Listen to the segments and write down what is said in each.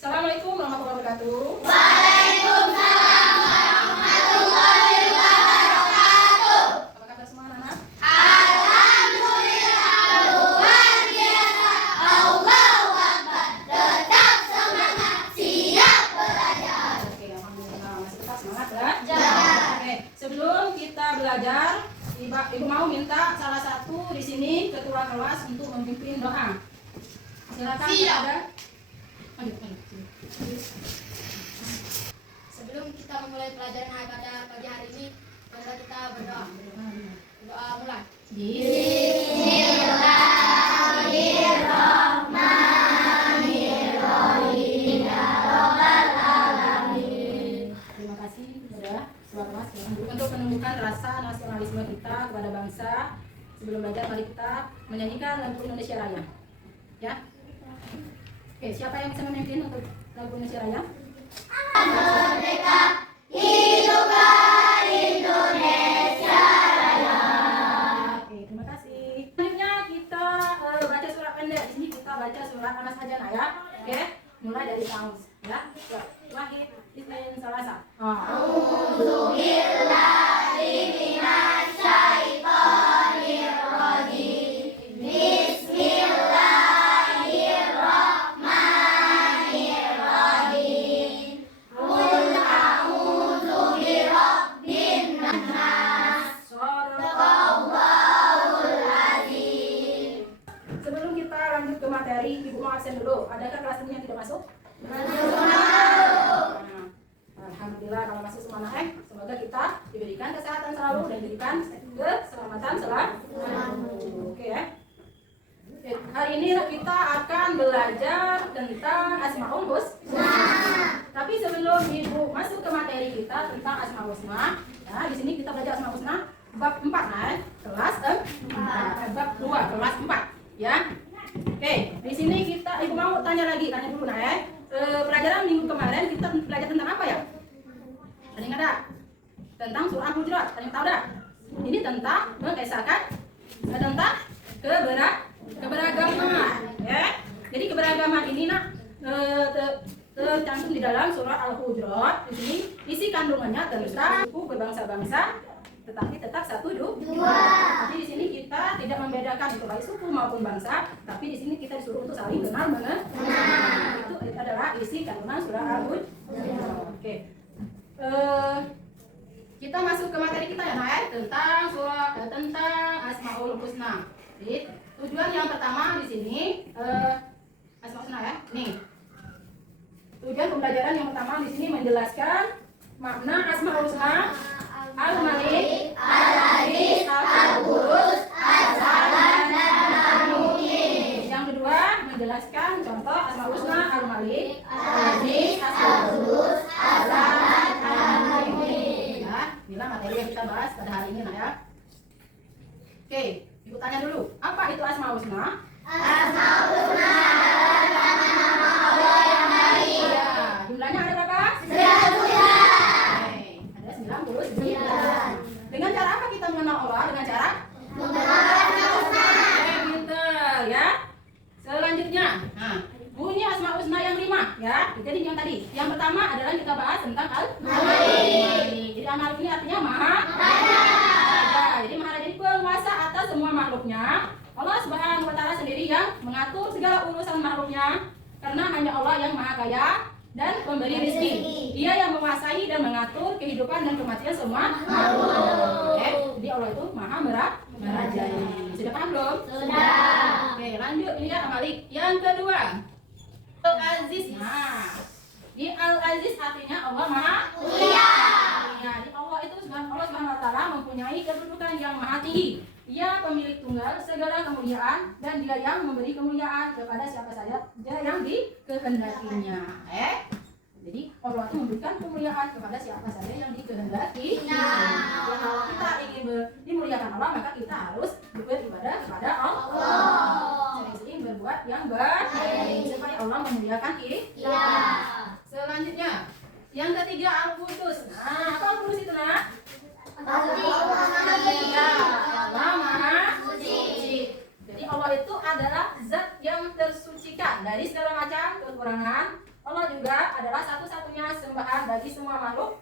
Assalamualaikum warahmatullahi wabarakatuh. Waalaikumsalam warahmatullahi wabarakatuh. Apa kabar semua anak-anak? Alhamdulillah luar biasa. Allahu Akbar. Tetap semangat, siap belajar. Oke, alhamdulillah masih tetap semangat belajar. Belajar. Oke, sebelum kita belajar, Ibu mau minta salah satu di sini ketua kelas untuk memimpin doa. Silakan. Siap. Ada. Maju. Sebelum kita memulai pelajaran pada pagi hari ini, mari kita berdoa. Doa mulai. Bismillahirrahmanirrahim. Ya Rabbal alamin. Terima kasih kepada ketua kelas untuk menunjukkan rasa nasionalisme kita kepada bangsa. Sebelum belajar, mari kita menyanyikan lagu Indonesia Raya. Ya. Oke, siapa yang bisa memimpin untuk lagu Indonesia Raya? Merdeka, hiduplah Indonesia Raya. Oke, terima kasih. Selanjutnya kita baca surat pendek. Di sini kita baca surat Al-Sajdah ya. Oke, mulai dari Taus ya. Wahid, Isnin, Salasa. A'udzubillahi minasyaitonirrajim. Bismillahirrahmanirrahim. Qul a'udzu birabbin nas. Shadaqallahul azim. Sebelum kita lanjut ke materi, Ibu mau absen dulu. Adakah kelas ini yang tidak masuk? Alhamdulillah kalau masuk semua naik. Semoga kita diberikan kesehatan selalu dan diberikan keselamatan selalu. Oke ya. Oke, hari ini kita akan belajar tentang Asmaul Husna. Tapi sebelum Ibu masuk ke materi kita tentang Asmaul Husna, ya di sini kita belajar Asmaul Husna bab 4 naik kelas 4, bab 2 kelas 4 ya. Oke, di sini kita Ibu mau tanya dulu naik. Pelajaran minggu kemarin kita belajar tentang apa ya? Ada yang ada? Tentang surah Al-Hujurat. Ada yang tahu dah? Ini tentang mengisahkan tentang keberagaman, ya. Jadi keberagaman ini tercantum di dalam surah Al-Hujurat. Di sini isi kandungannya tentang suku berbangsa-bangsa, tetapi tetap satu dua. Jadi di sini kita tidak membedakan itu baik suku maupun bangsa, tapi di sini kita disuruh untuk saling kenal mengenal. Itu adalah isi kandungan surah Al-Hujurat. Oke. Kita masuk ke materi kita ya, Naik, tentang tentang Asmaul Husna. Jadi, tujuan yang pertama di sini Asmaul Husna ya. Nih. Tujuan pembelajaran yang pertama di sini menjelaskan makna Asmaul Husna, Al-Malik, Al-Aziz, Al-Qudus, As-Salam, dan Al-Mu'min. Yang kedua menjelaskan contoh Asmaul Husna, Al-Malik, Al-Aziz, Al-Qudus, As-Salam, dan Al-Mu'min. Inilah materi yang kita bahas pada hari ini, ya. Oke, Ibu tanya dulu, apa itu Asmaul Husna? Asmaul Husna adalah nama Allah yang baik. Ya, jumlahnya ada berapa? 99. Ada 99. Dengan cara apa kita mengenal Allah? Dengan cara Menggunakan Asmaul Husna. pinter, ya. Selanjutnya, bunyi Asmaul Husna yang 5, ya. Jadi yang tadi, yang pertama adalah kita bahas tentang Al-Malik. Jadi Al-Malik ini artinya Maha Raja. Jadi Maha Raja ini penguasa atas semua makhluknya. Allah Subhanahu wa Ta'ala sendiri yang mengatur segala urusan makhluknya, karena hanya Allah yang Maha Kaya dan pemberi rezeki. Dia yang menguasai dan mengatur kehidupan dan kematian semua makhluk. Jadi Allah itu Maha Merajai. Sudah paham belum? Sudah. Oke, lanjut ini ya Al-Malik. Yang kedua, Al-Aziz. Nah, di Al-Aziz artinya Allah Maha Mulia. Ya, jadi Allah itu Allah Subhanahu wa Ta'ala mempunyai kedudukan yang maha tinggi. Dia pemilik tunggal segala kemuliaan dan Dia yang memberi kemuliaan kepada siapa saja yang dikehendakinya. Jadi Allah itu memberikan kemuliaan kepada siapa saja yang dikehendaki. Kalau kita ingin dimuliakan Allah, maka kita harus beribadah kepada Allah. Sering-sering berbuat yang baik supaya Allah memuliakan kita. Selanjutnya, yang ketiga Al-Qudus. Nah, apa Al-Qudus itu, Nak? Allah Maha Suci. Jadi Allah itu adalah zat yang tersucikan dari segala macam kekurangan. Allah juga bagi semua makhluk.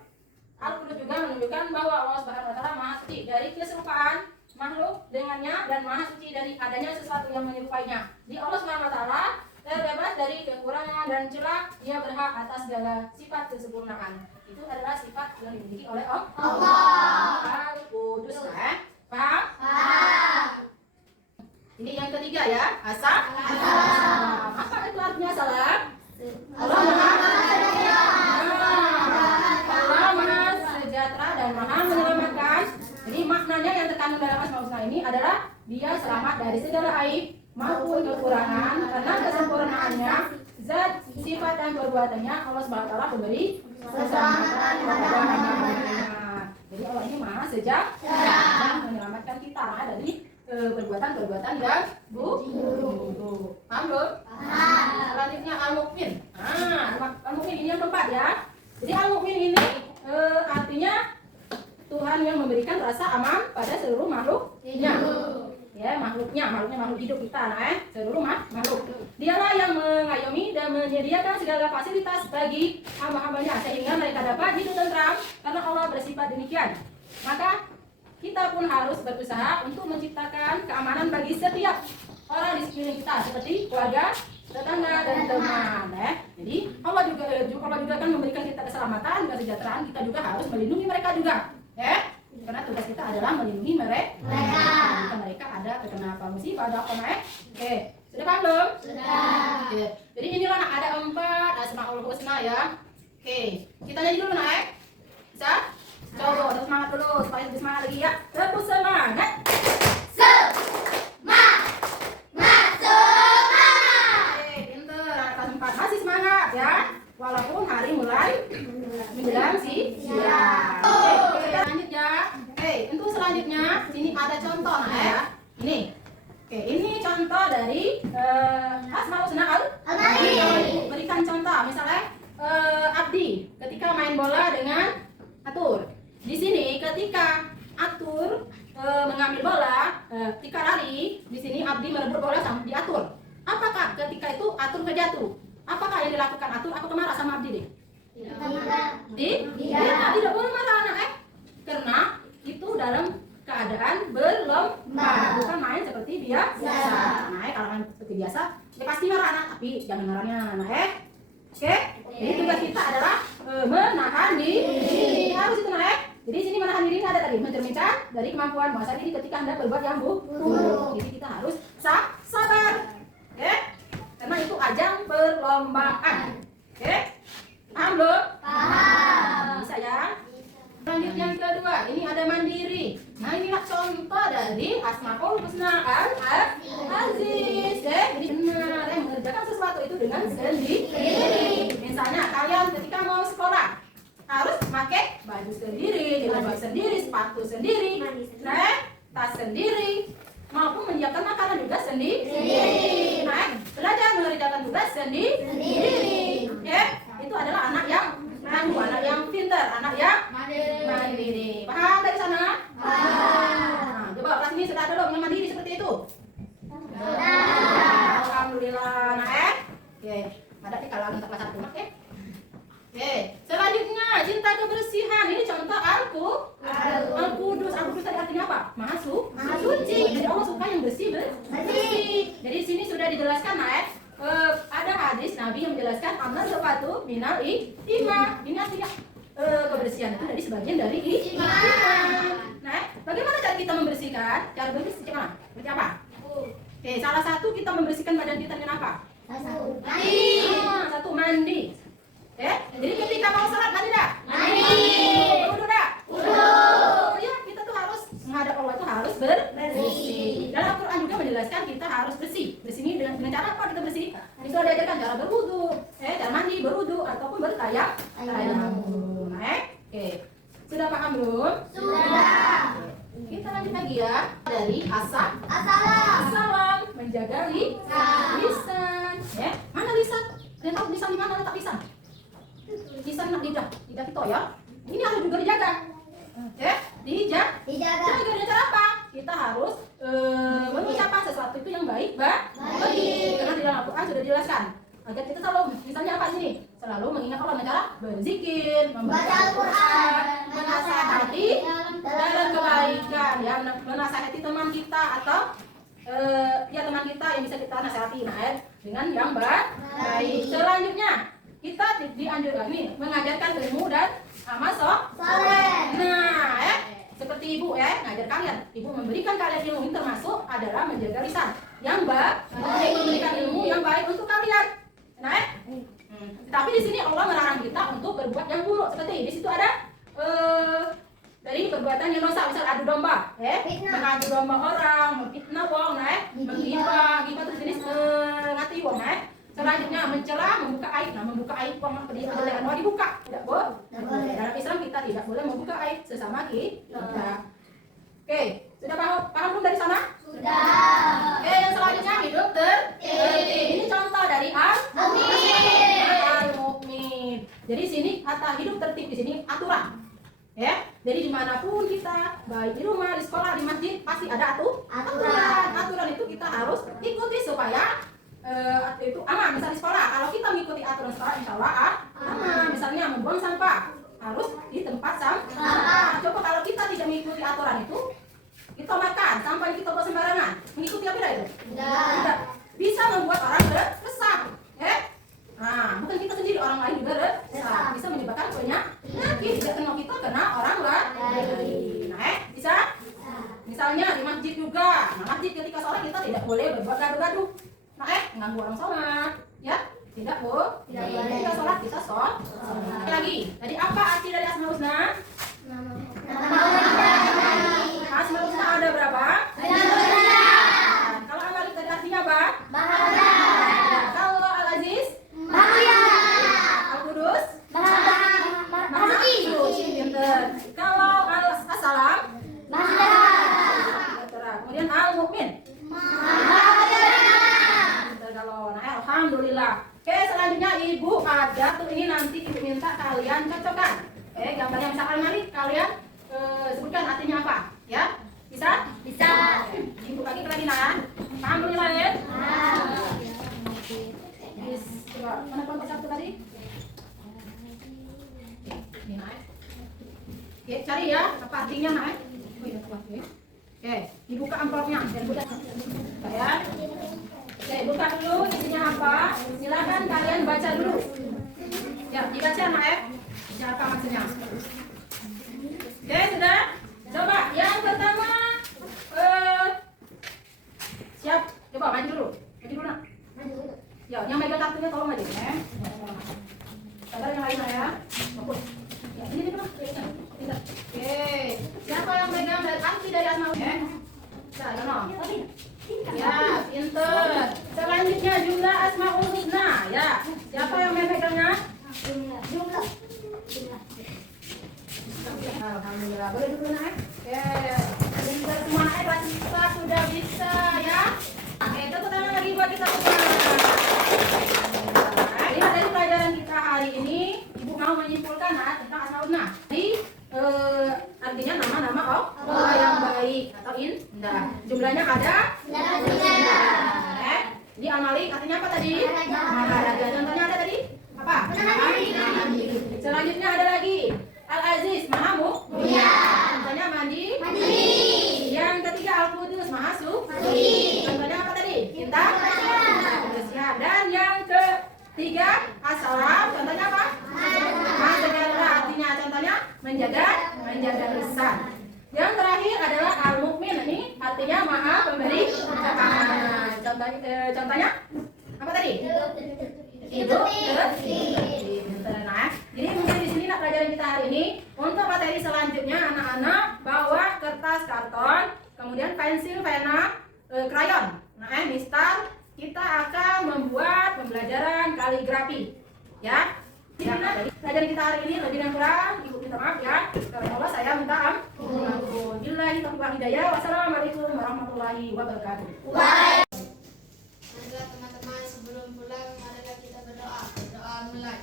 Al-Qudus juga menunjukkan bahwa Allah Subhanahu wa taala Maha Suci dari keserupaan makhluk dengannya dan Maha Suci dari adanya sesuatu yang menyerupainya. Di Allah Subhanahu wa taala terbebas dari kekurangan dan celah, Dia berhak atas segala sifat kesempurnaan. Itu adalah sifat yang dimiliki oleh Allah. Al-Qudus, paham? Ini yang ketiga ya, asal. Apa itu artinya salam? Allah Maha sejahtera dan Maha menyelamatkan. Jadi maknanya yang terkandung dalam Asmaul Husna ini adalah Dia selamat dari segala aib maupun kekurangan karena kesempurnaannya, zat, sifat dan perbuatannya Allah Subhanahu wa taala memberi keselamatan kepada hamba-Nya. Jadi Allah ini Maha sejahtera dan menyelamatkan kita dari perbuatan-perbuatan yang buruk. Paham belum? Selanjutnya Al-Mukmin. Al-Mukmin ini yang keempat ya. Jadi Al-Mukmin ini artinya Tuhan yang memberikan rasa aman pada seluruh makhluknya. Ya, makhluk hidup kita, seluruh makhluk. Dialah yang mengayomi dan menyediakan segala fasilitas bagi hamba-hambanya sehingga mereka dapat hidup tentram karena Allah bersifat demikian. Maka kita pun harus berusaha untuk menciptakan keamanan bagi setiap orang di sekeliling kita seperti keluarga, tetangga dan teman. Jadi Allah juga akan memberikan kita keselamatan, kesejahteraan. Kita juga harus melindungi mereka juga. Karena tugas kita adalah melindungi mereka. Jika mereka ada terkena apa musibah atau apa. Oke, sudah paham belum? Sudah. Oke. Jadi inilah ada 4 Asmaul Husna ya. Oke, kita nyanyi dulu bisa? Coba semangat dulu supaya lebih semangat lagi ya. Terus semangat. Masih semangat ya, walaupun hari mulai menjelang siang. Oke, lanjut ya. Untuk selanjutnya sini ada contoh ya. Ini. Oke, ini contoh dari Asmaul Husna Al-Ghani. Berikan contoh, misalnya Abdi ketika main bola dengan Atur. Di sini ketika Atur mengambil bola, ketika lari, di sini Abdi merebut bola sama diatur. Apakah ketika itu Atur terjatuh? Apakah yang dilakukan Atur? Apakah marah sama Abdi? Tidak boleh marah anak karena itu dalam keadaan berlomba, bukan main seperti biasa. Kalau main seperti biasa, ya pasti marah anak, tapi jangan marahnya anak Oke? Jadi tugas kita adalah menahan diri. Harus itu Jadi sini menahan diri ada tadi mencerminkan dari kemampuan menguasai diri ketika Anda berbuat yang buruk. Jadi kita harus sabar. Oke? Karena itu ajang perlombaan. Oke? Paham belum? Paham. Bisa ya? Lanjut yang kedua, ini ada mandiri. Nah, inilah contoh dari Asmaul Husna Al-Aziz. Jadi benar, mengerjakan sesuatu itu dengan sendiri. Misalnya kalian ketika mau sekolah harus pakai baju sendiri, jilbab sendiri, sepatu sendiri, tas sendiri, maupun menyiapkan makanan juga sendiri. Belajar mengerjakan tugas sendiri. Ya, itu adalah anak yang tangguh, anak yang pintar, anak yang mandiri. Paham dari sana? Paham. Coba kelas ini sudah ada belum yang mandiri seperti itu? Alhamdulillah. Oke, ada di kalangan kelas 1. Oke, selanjutnya cinta kebersihan. Ini contoh Al-Qudus. Al-Qudus tadi artinya apa? Maha suci. Jadi Allah suka yang bersih. Jadi sini sudah dijelaskan, ada hadis Nabi yang menjelaskan amal sepatu minal iman. Ini artinya kebersihan itu dari sebagian dari iman. Nah, bagaimana cara kita membersihkan? Cara bersih gimana? Seperti apa? Oke, salah satu kita membersihkan badan kita dengan apa? Satu mandi. Jadi ketika mau sholat mandi dah? Wudu dah? Ya, kita tuh harus menghadap Allah itu harus bersih. Dalam Al-Quran juga menjelaskan kita harus bersih. Bersih ini dengan cara apa kita bersih? Itu ada ajarkan cara berwudu, cara mandi, berwudu ataupun bertayamum. Oke, sudah paham belum? Sudah. Kita lanjut lagi ya dari assalam menjaga lisan. Mana lisan? Dan tahu lisan di mana letak lisan? Lisan nak lidah kita ya. Ini harus juga dijaga. Dijaga dengan cara apa? Kita harus mengucapkan sesuatu itu yang baik. Karena di dalam Al-Quran sudah dijelaskan agar kita selalu, misalnya apa sini? selalu mengingat Allah dengan cara berzikir, Baca Al-Quran, menasihati dalam kebaikan, ya, menasihati teman kita atau ya teman kita yang bisa kita nasihati, nah, dengan yang baik. Selanjutnya kita dianjurkan nih mengajarkan ilmu dan amal soleh. Nah, seperti ibu ya, ngajar kalian. Ibu memberikan kalian ilmu, termasuk adalah menjaga lisan yang baik, memberikan ilmu yang baik untuk kalian. Nah, tapi di sini Allah melarang kita untuk berbuat yang buruk. Seperti di situ ada dari perbuatan yang dosa, misal adu domba, mengadu domba orang, memfitnah wong, menghibah, itu jenis ngati wong, Selanjutnya mencela, membuka aib. Nah, membuka aib wong mau dibuka, tidak boleh. Dalam Islam kita tidak boleh membuka aib sesama kita. Oke, sudah paham belum dari sana? Sudah. Oke, yang selanjutnya hidup tertib. Ini contoh dari al-mukmin. Jadi sini kata hidup tertib di sini aturan. Ya, jadi dimanapun kita, baik di rumah, di sekolah, di masjid, pasti ada aturan. Aturan itu kita harus ikuti supaya itu aman. Misal di sekolah, kalau kita mengikuti aturan sekolah, insya Allah aman. Misalnya membuang sampah harus di tempat sampah. Coba kalau kita tidak mengikuti aturan itu, kita makan sampah kita buang sembarangan, mengikuti apa itu? Tidak. Bisa membuat orang resah. Nah, bukan kita sendiri, orang lain juga resah. Bisa menyebabkan penyakit. Tidak kena kita, kena orang lain. Nah, bisa? Misalnya di masjid juga. Nah, masjid ketika sholat kita tidak boleh berbuat gaduh-gaduh. Nah, mengganggu orang sholat, ya? Tidak boleh. Ketika sholat kita sholat. Lagi. Jadi apa arti dari Asmaul Husna? Asmaul Husna ada berapa? Kalau Al-Malik tadi artinya apa? Kalau Al-Aziz? Al-Qudus? Kalau Al-Assalam? Kemudian Al-Mukmin? Alhamdulillah. Oke, selanjutnya ibu ada tuh, ini nanti ibu minta kalian cocokkan. Gambarnya misalkan nanti kalian sebutkan artinya apa, ya? Bisa? Bisa. Ibu lagi keladinan. Alhamdulillah ya. Coba mana kelompok satu tadi? Ini naik. Oke, cari ya apa artinya naik. Oh iya, oke, dibuka amplopnya. Saya. Oke, buka dulu isinya apa. Silakan kalian baca dulu. Ya, dibaca naik. Siapa maksudnya? Oke, sudah. Coba yang pertama. Siap. Coba maju dulu. Maju dulu nak. Ya, yang megang kartunya tolong aja ya. Sabar yang lain ya. Fokus. Ya, ini dulu. Oke. Siapa yang megang arti dari Asmaul? Nah, ya, pinter. Selanjutnya jumlah Asmaul Husna. Ya, siapa yang memegangnya? Jumlah. Alhamdulillah. Boleh dulu naik. Oke. Pinter semua kelas kita sudah bisa ya. Oke, tepuk tangan lagi buat kita semua. Lihat dari pelajaran kita hari ini, Ibu mau menyimpulkan tentang Asmaul Husna. Jadi artinya nama-nama Allah yang baik atau indah. Jumlahnya ada 9. Di Al-Malik artinya apa tadi? Maharaja. Contohnya ada tadi? Apa? Selanjutnya ada lagi Al-Aziz, Maha Mulia. Contohnya Mandi. Yang ketiga Al-Qudus, Maha Suci. Contohnya apa tadi? Cinta. Dan yang ketiga As-Salam. Contohnya apa? Segala. Artinya contohnya menjaga lisan. Yang terakhir adalah Al-Mukmin. Ini artinya Maha Pemberi keamanan. Contohnya apa tadi? Hidup tertib. Nah, jadi mungkin di sini nak pelajaran kita hari ini. Untuk materi selanjutnya anak-anak bawa kertas karton, kemudian pensil, pena, krayon. Nah, Mister kita akan membuat pembelajaran kaligrafi. Ya. Pelajaran kita hari ini lebih dan kurang, Ibu minta maaf ya. Karena Allah saya minta ampun. Billahi taufiq wal hidayah. Wassalamualaikum warahmatullahi wabarakatuh. Teman-teman sebelum pulang marilah kita berdoa mulai.